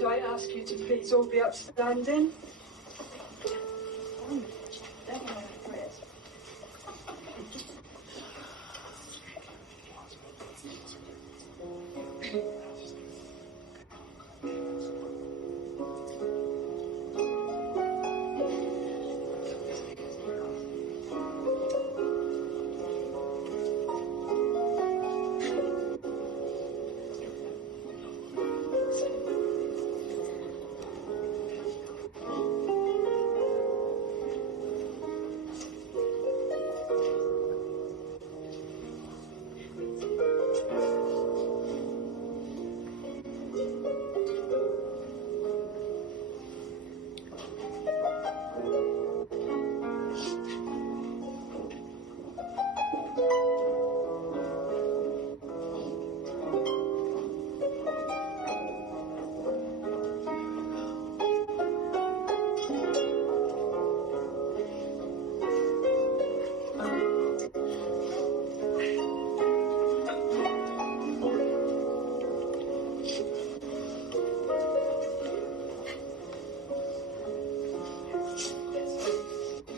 Could I ask you to please all be upstanding?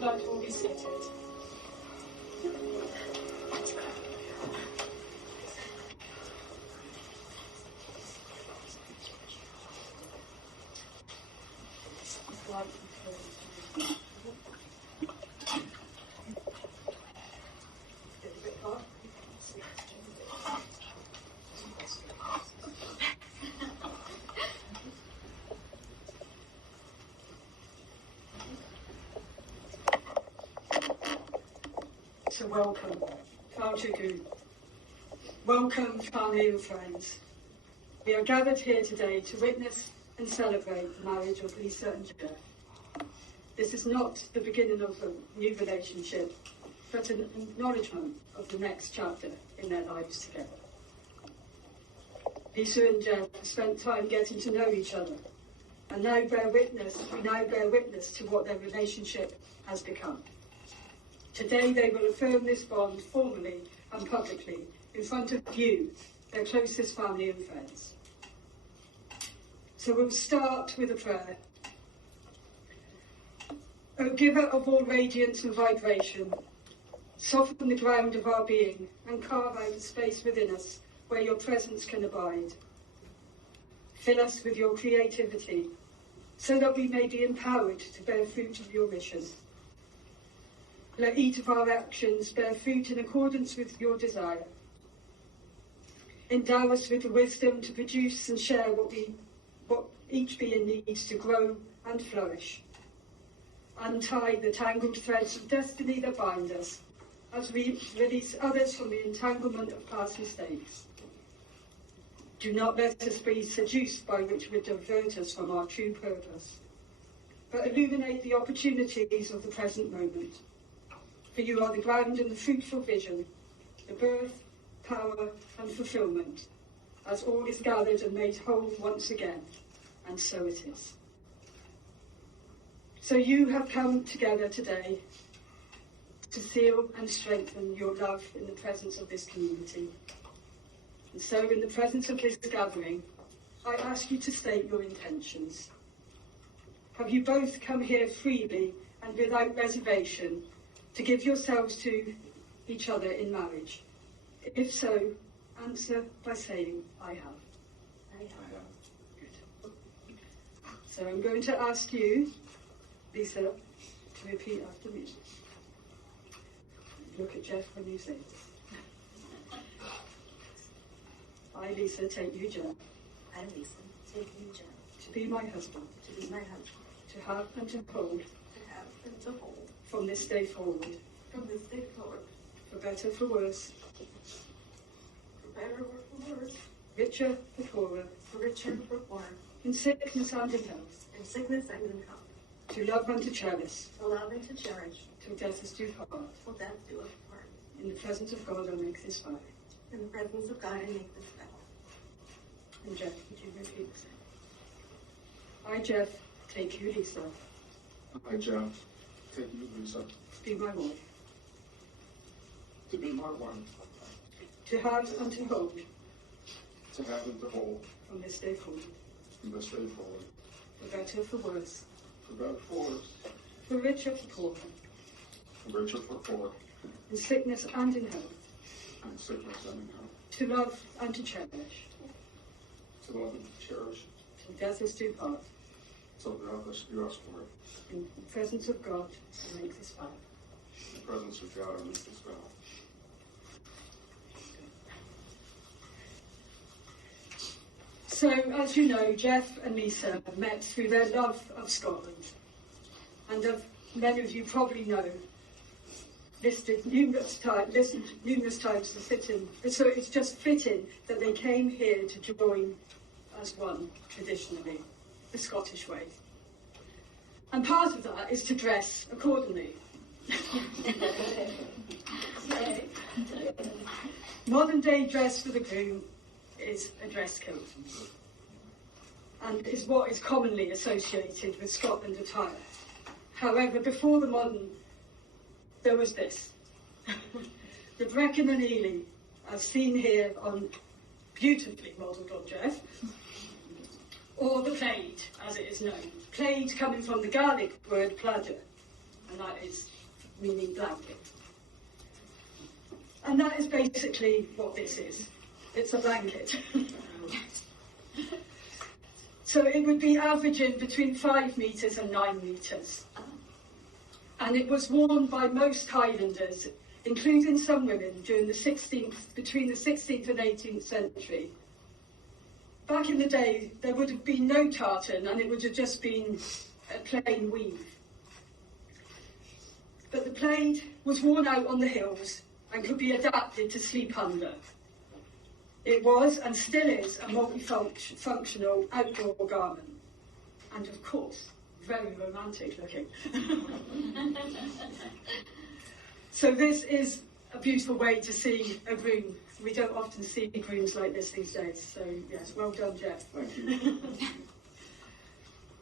Like all be seated. So welcome, Quaich. Welcome, family and friends. We are gathered here today to witness and celebrate the marriage of Lisa and Jeff. This is not the beginning of a new relationship, but an acknowledgement of the next chapter in their lives together. Lisa and Jeff have spent time getting to know each other, and we now bear witness to what their relationship has become. Today they will affirm this bond formally and publicly in front of you, their closest family and friends. So we'll start with a prayer. O giver of all radiance and vibration, soften the ground of our being and carve out a space within us where your presence can abide. Fill us with your creativity so that we may be empowered to bear fruit of your mission. Let each of our actions bear fruit in accordance with your desire. Endow us with the wisdom to produce and share what each being needs to grow and flourish. Untie the tangled threads of destiny that bind us as we release others from the entanglement of past mistakes. Do not let us be seduced by which would divert us from our true purpose, but illuminate the opportunities of the present moment. For you are the ground and the fruitful vision, the birth, power and fulfillment, as all is gathered and made whole once again, and so it is. So you have come together today to seal and strengthen your love in the presence of this community. And so in the presence of this gathering, I ask you to state your intentions. Have you both come here freely and without reservation to give yourselves to each other in marriage? If so, answer by saying, I have. I have. Good. So I'm going to ask you, Lisa, to repeat after me. Look at Jeff when you say this. I, Lisa, take you, Jeff. I, Lisa, take you, Jeff. To be my husband. To be my husband. To have and to hold. To have and to hold. From this day forward. From this day forward. For better, for worse. For better or for worse. Richer, for poorer. For richer, for poorer. In sickness and in health. In sickness and in health. To love and to cherish. To love and to cherish. Till death us do part. Till death do us part. In the presence of God, I make this vow. In the presence of God, I make this vow. And Jeff, would you repeat the same? I, Jeff, take you, Lisa. I, Jeff, take you, Lisa. To be my wife. To be my wife. To have and to hold. To have and to hold. From this day forward. From this day forward. For better, for worse. For better, for worse. For richer, for poorer. For richer, for poorer. In sickness and in health. In sickness and in health. To love and to cherish. To love and to cherish. Till death us do part. So that us do us part. In the presence of God, I make this vow. In the presence of God, I make this vow. So, as you know, Jeff and Lisa met through their love of Scotland. And many of you probably know, listened numerous times to sitting. So it's just fitting that they came here to join as one, traditionally, the Scottish way. And part of that is to dress accordingly. Modern day dress for the groom is a dress coat, and is what is commonly associated with Scotland attire. However, before the modern, there was this. The Brecon and Ely, as seen here on beautifully modelled on Jeff, or the plaid, as it is known. Plaid coming from the Gaelic word plaidir, and that is meaning blanket. And that is basically what this is. It's a blanket. So it would be averaging between 5 metres and 9 metres. And it was worn by most Highlanders, including some women, during between the 16th and 18th century. Back in the day, there would have been no tartan, and it would have just been a plain weave. But the plaid was worn out on the hills and could be adapted to sleep under. It was, and still is, a multifunctional outdoor garment. And of course, very romantic looking. So this is a beautiful way to see a groom. We don't often see grooms like this these days. So yes, well done, Jeff. Thank you.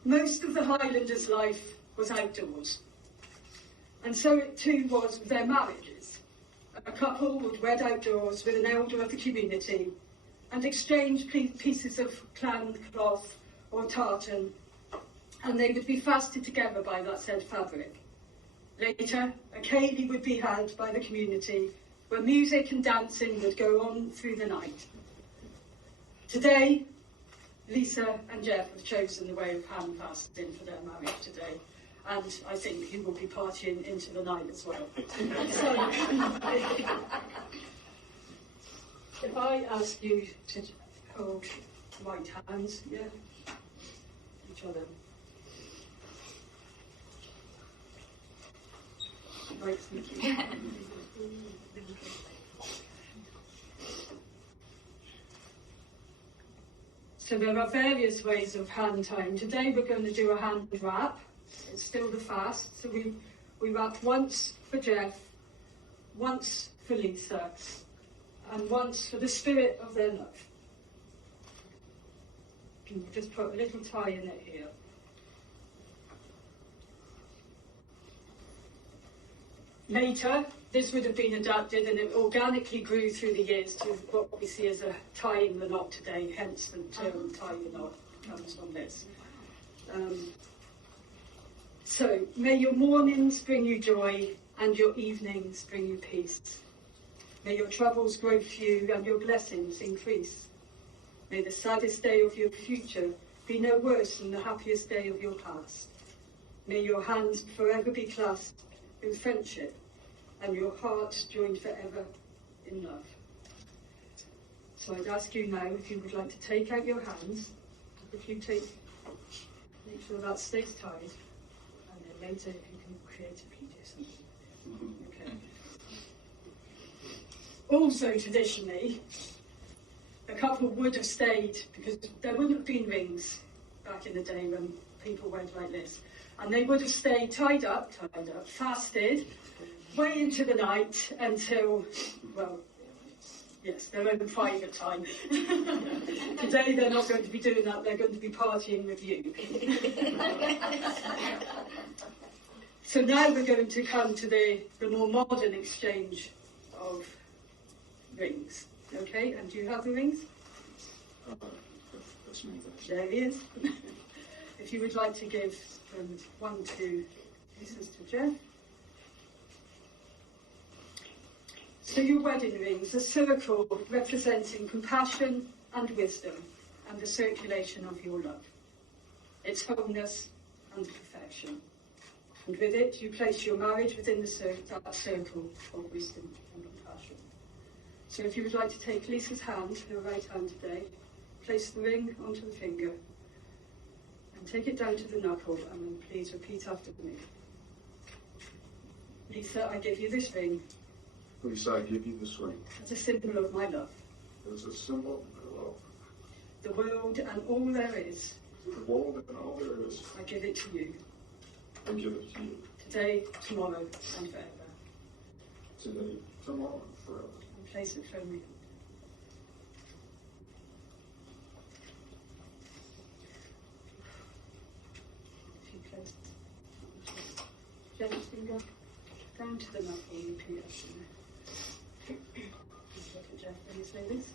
Most of the Highlanders' life was outdoors. And so it too was with their marriages. A couple would wed outdoors with an elder of the community and exchange pieces of clan cloth or tartan, and they would be fasted together by that said fabric. Later, a ceilidh would be held by the community where music and dancing would go on through the night. Today, Lisa and Jeff have chosen the way of handfasting for their marriage today, and I think you will be partying into the night as well. So, if I ask you to hold right hands, yeah, each other. Right, thank you. So there are various ways of hand tying. Today we're going to do a hand wrap. It's still the fast, so we wrap once for Jeff, once for Lisa, and once for the spirit of their love. You can just put a little tie in it here. Later, this would have been adapted and it organically grew through the years to what we see as a tying the knot today, hence the term tie the knot comes from this. So, may your mornings bring you joy and your evenings bring you peace. May your troubles grow few and your blessings increase. May the saddest day of your future be no worse than the happiest day of your past. May your hands forever be clasped in friendship and your hearts joined forever in love. So I'd ask you now if you would like to take out your hands, if you make sure that stays tied, and then later if you can creatively do something. Okay. Also traditionally, a couple would have stayed, because there wouldn't have been rings back in the day when people went like this. And they would have stayed tied up, fasted, way into the night until, well, yes, their own private time. Today they're not going to be doing that, they're going to be partying with you. So now we're going to come to the more modern exchange of rings. Okay, and do you have the rings? That's me. There he is. If you would like to give one to Lisa's to Jeff. So your wedding rings, a circle representing compassion and wisdom and the circulation of your love. Its wholeness and perfection. And with it you place your marriage within that circle of wisdom and compassion. So if you would like to take Lisa's hand, her right hand today, place the ring onto the finger, and take it down to the knuckle, and then please repeat after me. Lisa, I give you this ring. Lisa, I give you this ring. As a symbol of my love. As a symbol of love. The world and all there is. The world and all there is. I give it to you. I give it to you. Today, tomorrow, and forever. Today, tomorrow, and forever. And place it firmly. If you place Jeff's finger down to the knuckle, you repeat after me. Look at Jeff when you say this.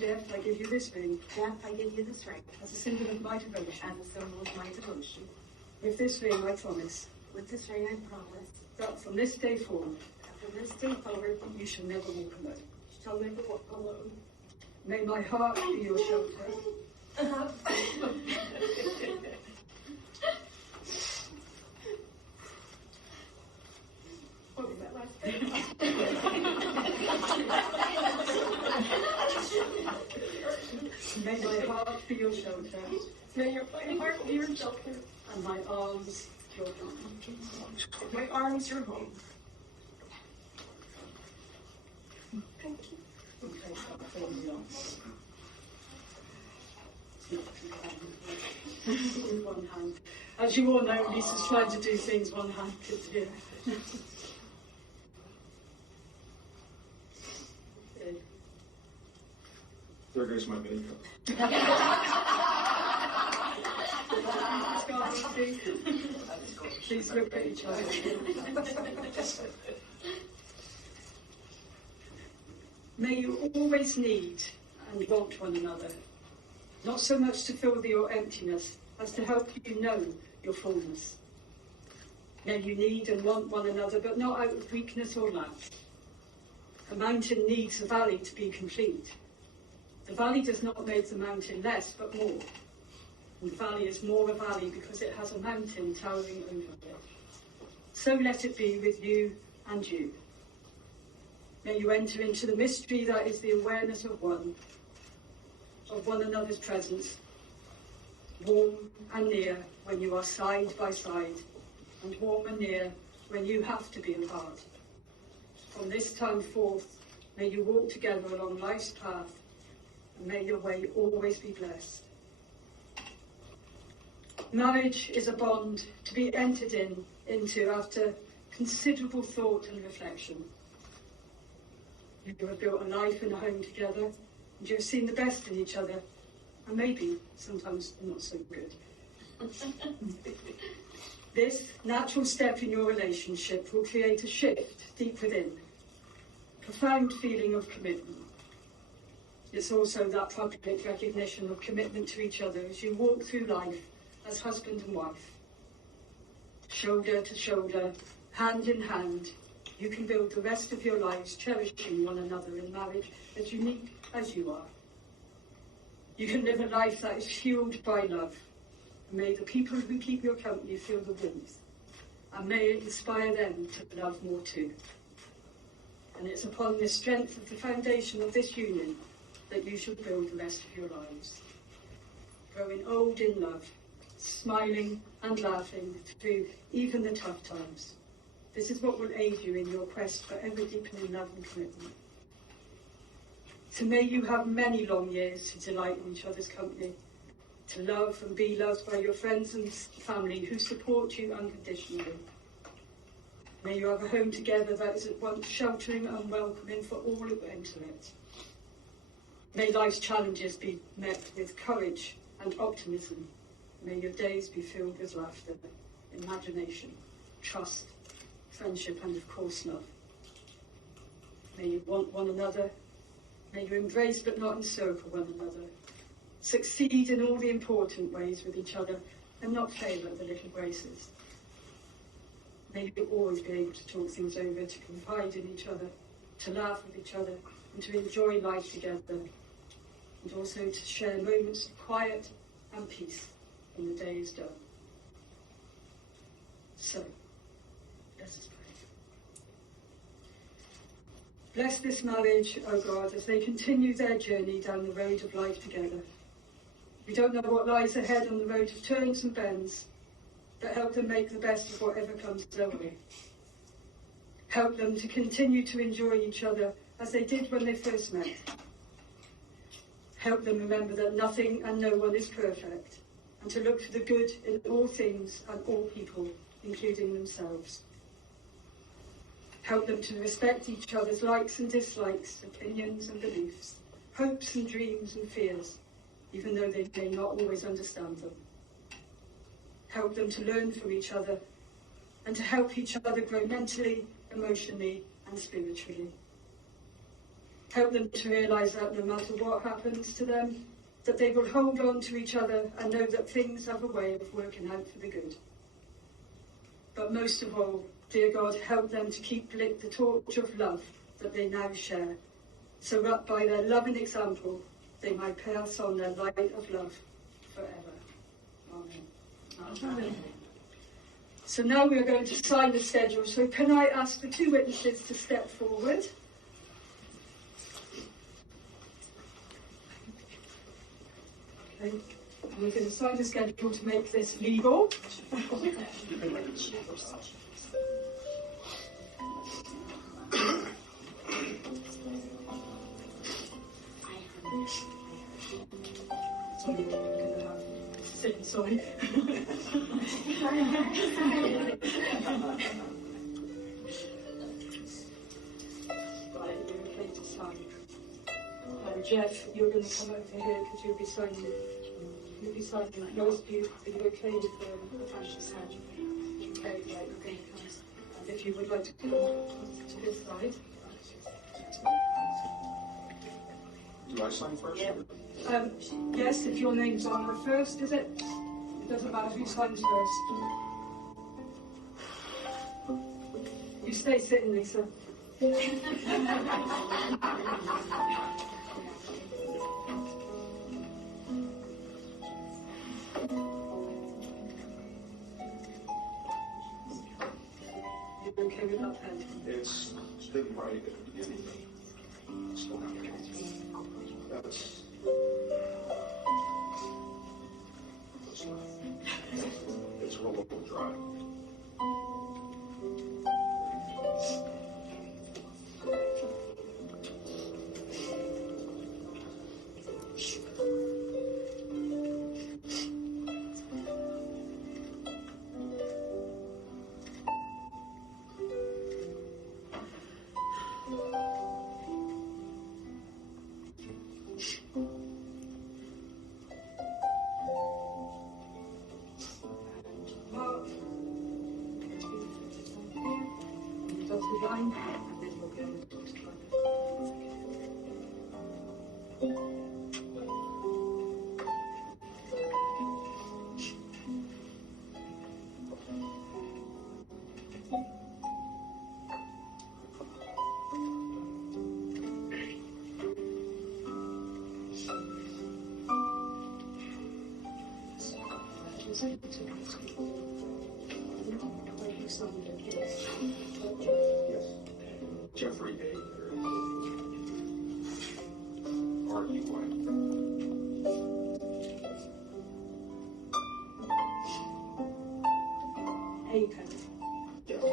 Jeff, I give you this ring. Jeff, I give you this ring As a symbol of my devotion. as a symbol of my devotion. With this ring, I promise With this ring, I promise that from this day forward, that from this day forward, you shall never walk alone. you shall never walk alone. May my heart be your shelter. What was that last bit? May my heart be your shelter, May your heart be your shelter, and my arms your home. My arms are home. Thank you. Okay, with one hand. As you all know, Lisa's trying to do things one hand could do. There goes my makeup. Please look at each other. May you always need and want one another, not so much to fill your emptiness as to help you know your fullness. May you need and want one another, but not out of weakness or lack. A mountain needs a valley to be complete. The valley does not make the mountain less, but more. And the valley is more a valley because it has a mountain towering over it. So let it be with you and you. May you enter into the mystery that is the awareness of one another's presence, warm and near when you are side by side, and warm and near when you have to be apart. From this time forth, may you walk together along life's path, and may your way always be blessed. Marriage is a bond to be entered into after considerable thought and reflection. You have built a life and a home together, and you have seen the best in each other, and maybe sometimes not so good. This natural step in your relationship will create a shift deep within, a profound feeling of commitment. It's also that public recognition of commitment to each other as you walk through life as husband and wife. Shoulder to shoulder, hand in hand, you can build the rest of your lives cherishing one another in marriage as unique as you are. You can live a life that is fueled by love. May the people who keep your company feel the warmth, and may it inspire them to love more too. And it's upon the strength of the foundation of this union that you should build the rest of your lives. Growing old in love, smiling and laughing through even the tough times. This is what will aid you in your quest for ever deepening love and commitment. So may you have many long years to delight in each other's company, to love and be loved by your friends and family who support you unconditionally. May you have a home together that is at once sheltering and welcoming for all who enter it. May life's challenges be met with courage and optimism. May your days be filled with laughter, imagination, trust, friendship, and of course love. May you want one another. May you embrace but not encircle one another. Succeed in all the important ways with each other and not fail at the little graces. May you always be able to talk things over, to confide in each other, to laugh with each other, and to enjoy life together, and also to share moments of quiet and peace when the day is done. So, let us pray. Bless this marriage, O God, as they continue their journey down the road of life together. We don't know what lies ahead on the road of turns and bends, but help them make the best of whatever comes their way. Help them to continue to enjoy each other as they did when they first met. Help them remember that nothing and no one is perfect, and to look for the good in all things and all people, including themselves. Help them to respect each other's likes and dislikes, opinions and beliefs, hopes and dreams and fears, even though they may not always understand them. Help them to learn from each other and to help each other grow mentally, emotionally and spiritually. Help them to realise that no matter what happens to them, that they will hold on to each other and know that things have a way of working out for the good. But most of all, dear God, help them to keep lit the torch of love that they now share, so that by their loving example, they might pass on their light of love forever. Amen. Amen. So now we are going to sign the schedule. So can I ask the two witnesses to step forward? Okay. And we're going to sign the schedule to make this legal. Sorry, we're going to have sit, sorry. Right, you're okay to sign. Jeff, you're going to come over here because you'll be signing most beautiful. Are you okay with the fashion sound? Okay, right, okay. And if you would like to come to this side. Do I sign first? Yeah. Yes, if your name's on there first, is it? It doesn't matter who signs first. You stay sitting, Lisa. You're okay with that pen? It's been right at the beginning, but still not okay. That's it's rollable dry. Line. Yes. Jeffrey A. R-E-Y. Aiken. Yes.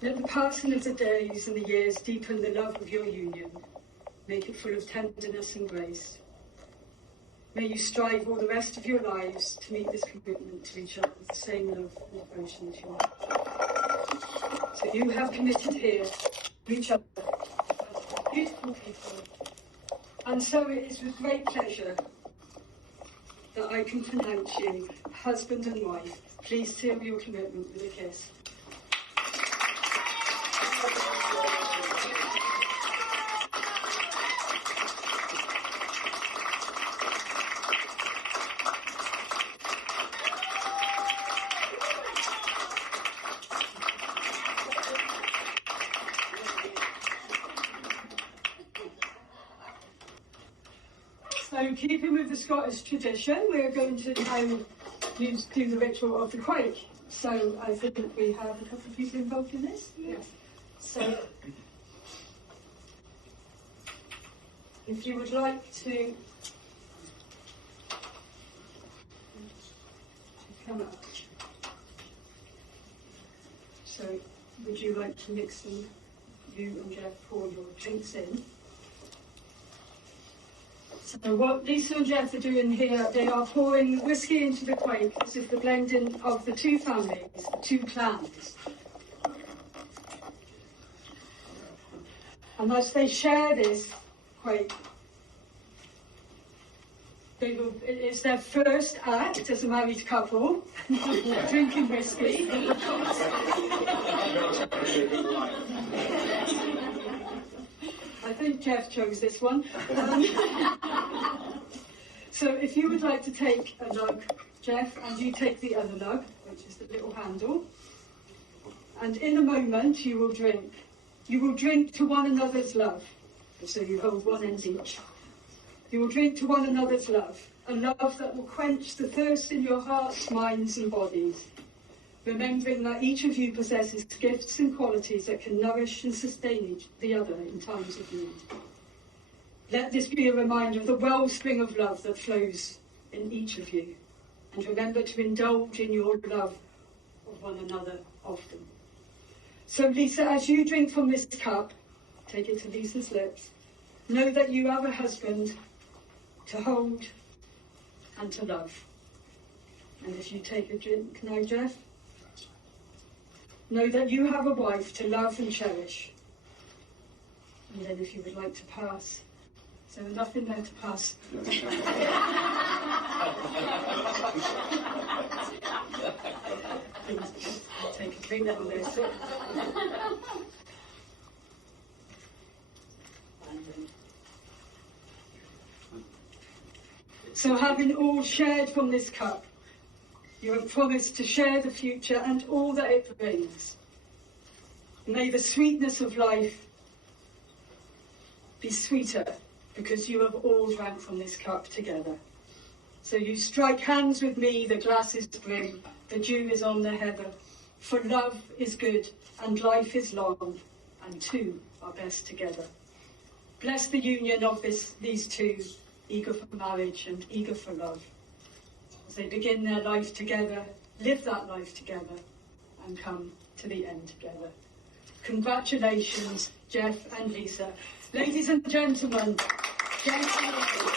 Let the passing of the days and the years deepen the love of your union, make it full of tenderness and grace. May you strive all the rest of your lives to meet this commitment to each other with the same love and devotion as you have. So you have committed here to each other as beautiful people. And so it is with great pleasure that I can pronounce you husband and wife. Please seal your commitment with a kiss. So keeping with the Scottish tradition, we're going to now do the ritual of the Quaich. So I think we have a couple of people involved in this. Yes. So if you would like to come up. So would you like to mix them, you and Jeff, pour your drinks in? So what Lisa and Jeff are doing here, they are pouring whiskey into the quaich. This is the blending of the two families, the two clans. And as they share this quaich, it's their first act as a married couple, drinking whiskey. I think Jeff chose this one. So if you would like to take a lug, Jeff, and you take the other lug, which is the little handle, and in a moment you will drink. You will drink to one another's love. So you hold one end each. You will drink to one another's love, a love that will quench the thirst in your hearts, minds and bodies, remembering that each of you possesses gifts and qualities that can nourish and sustain the other in times of need. Let this be a reminder of the wellspring of love that flows in each of you, and remember to indulge in your love of one another often. So Lisa, as you drink from this cup, take it to Lisa's lips, know that you have a husband to hold and to love. And as you take a drink now, Jeff, know that you have a wife to love and cherish. And then if you would like to pass, is there enough in there to pass? Take a drink on this. So having all shared from this cup, you have promised to share the future and all that it brings. May the sweetness of life be sweeter because you have all drank from this cup together. So you strike hands with me, the glass is brim, the dew is on the heather. For love is good and life is long, and two are best together. Bless the union of these two, eager for marriage and eager for love. As they begin their life together, live that life together, and come to the end together. Congratulations, Jeff and Lisa. Ladies and gentlemen, Jeff and Lisa.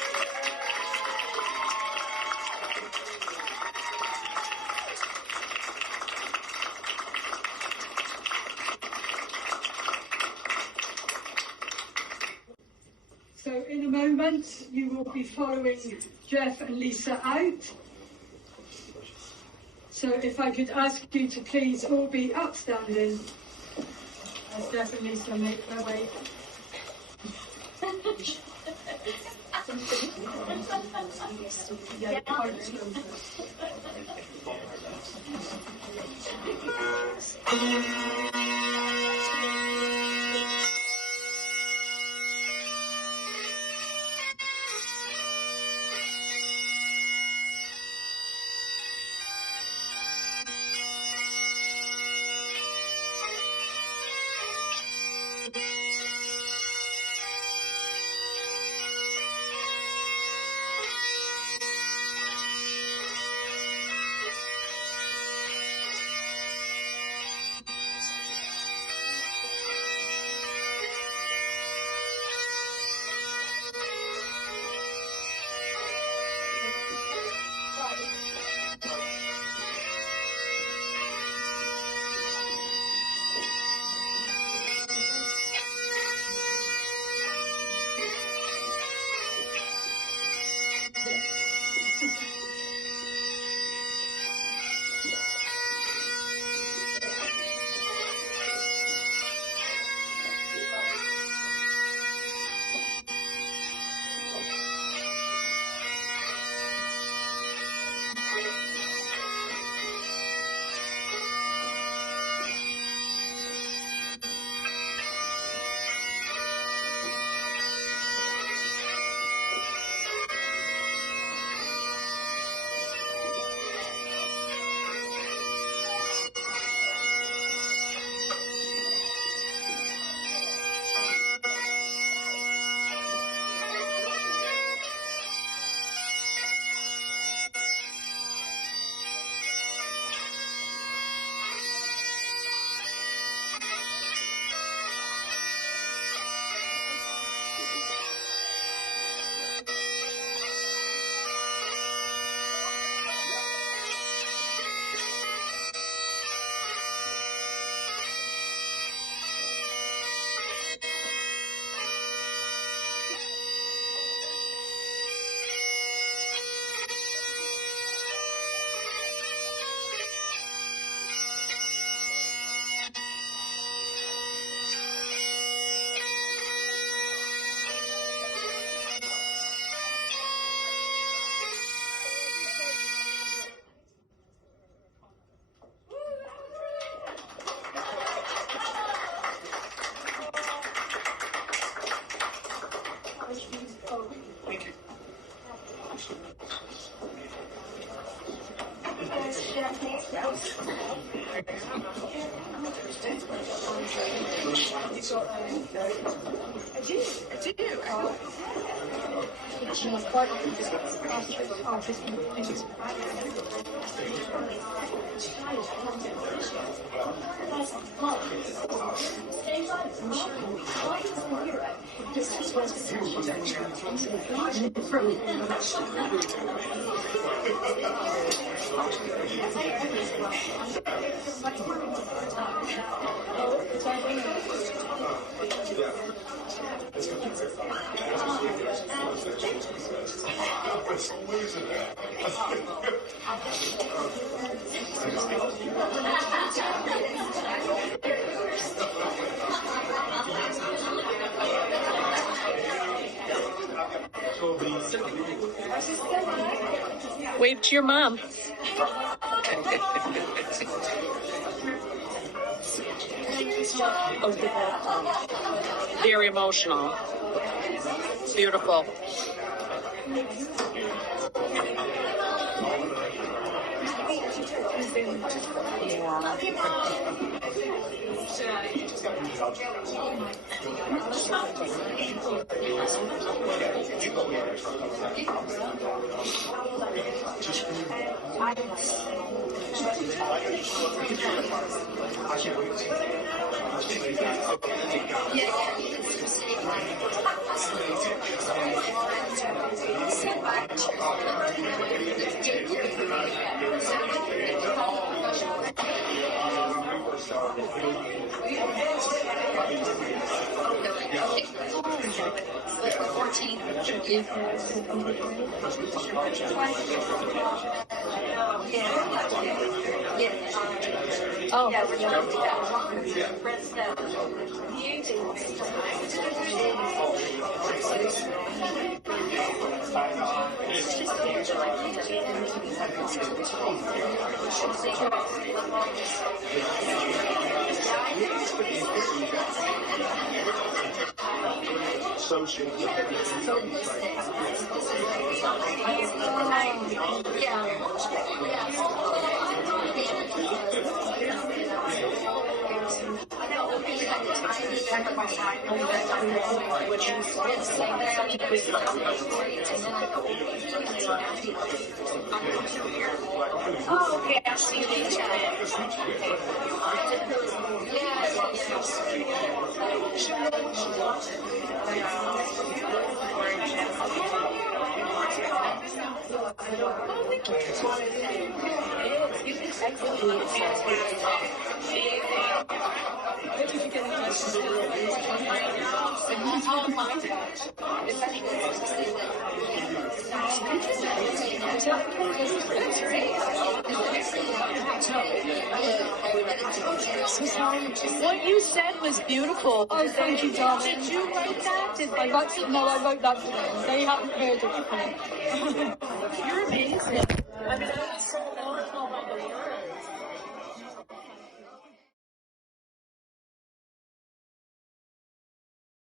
So in a moment, you will be following Jeff and Lisa out. So if I could ask you to please all be upstanding as Jeff and Lisa make their way. Yeah, quite slow. Wave to your mom. Very emotional. Beautiful. Oh. Oh, okay, I'll see you later. What you said was beautiful. Oh, thank you, darling. Did you write that? I wrote that for them. They haven't heard it. You're amazing. I mean,